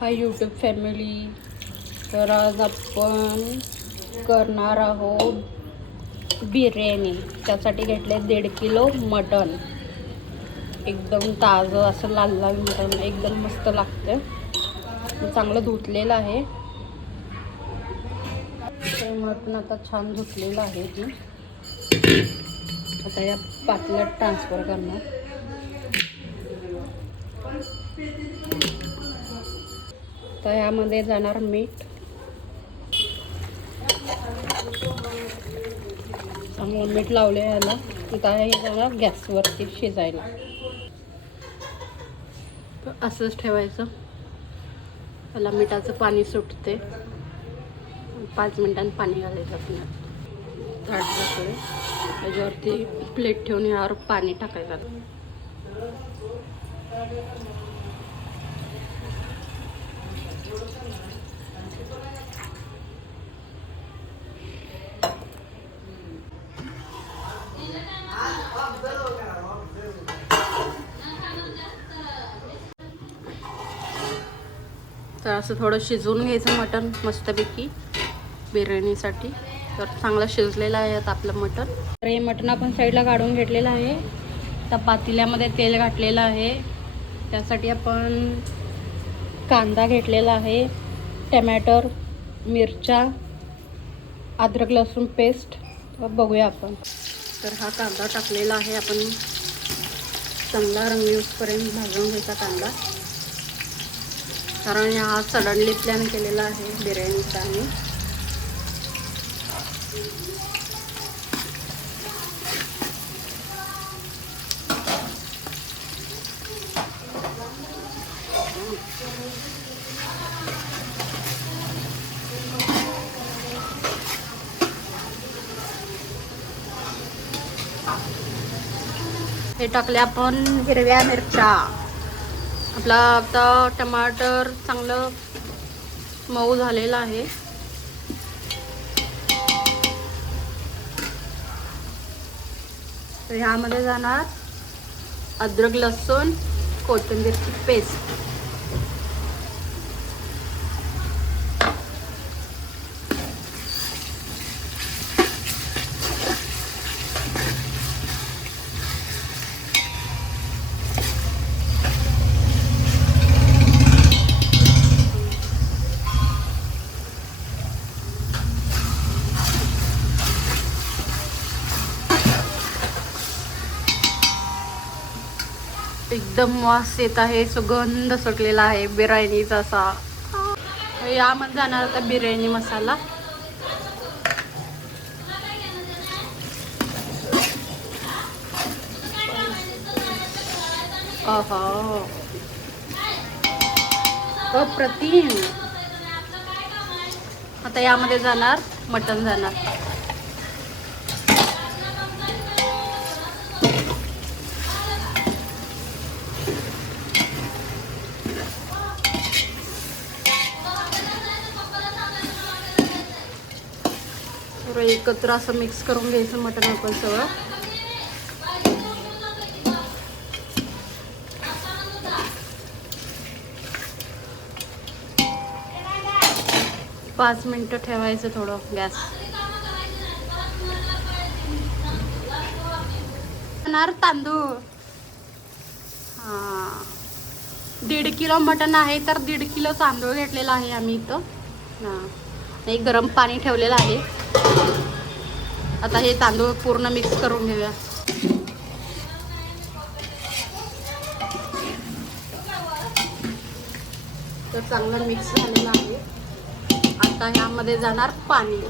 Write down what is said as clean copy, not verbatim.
Hi YouTube family. तर आज आपण करणार आहोत बिर्याणी. त्यासाठी घेतले 1.5 किलो मटण. एकदम ताजं असं लाल लाल मटण, एकदम मस्त लागतं. चांगलं धुतलेलं आहे. तर मटण आता छान धुतलेलं आहे. आता या पातेल्यात ट्रान्सफर करणार. तर यामध्ये जाणार मीठ, चांगलं मीठ लावले याला. आता हे जाणार गॅसवरती शिजायला. तर असंच ठेवायचं. त्याला मिठाचं पाणी सुटते. 5 मिनिटांनी पाणी घालायचं आपण. ताट टाकले त्याच्यावरती प्लेट ठेवून यावर पाणी टाकायचं. तर असं थोडं शिजवून घ्यायचं मटण मस्तपैकी बिर्याणीसाठी. तर चांगलं शिजलेलं आहे आता आपलं मटण. तर हे मटण आपण साईडला काढून घेतलेलं आहे. तर पातेल्यामध्ये तेल घातलेलं आहे. त्यासाठी आपण कांदा घेतलेला आहे, टमॅटो, मिरच्या, अद्रक लसूण पेस्ट बघूया आपण. तर हा कांदा टाकलेला आहे. आपण चांगला रंग येऊपर्यंत भाजून घ्यायचा कांदा. कारण हा सडनली प्लॅन केलेला आहे बिर्याणीचा. आणि हे टाकले आपण हिरव्या मिरच्या. आपला आता टमाटर चांगलं मऊ झालेलं आहे. तर ह्यामध्ये जाणार अद्रक लसूण कोथिंबीरची पेस्ट. एकदम वास येत आहे, सुगंध सुटलेला आहे बिर्याणीचा असा. यामध्ये जाणार आता बिर्याणी मसाला. अप्रतिम. आता यामध्ये जाणार मटण जाणार. एकत्र असं मिक्स करून घ्यायचं मटण आपण सगळं. पाच मिनिटं ठेवायचं थोडं गॅस. तांदूळ 1.5 किलो मटण आहे तर 1.5 किलो तांदूळ घेतलेला आहे आम्ही इथं. एक गरम पाणी ठेवलेलं आहे. आता हे तांदूळ पूर्ण मिक्स करून घेऊया. तर चांगलं मिक्स झालेलं आहे. आता ह्यामध्ये जाणार पाणी.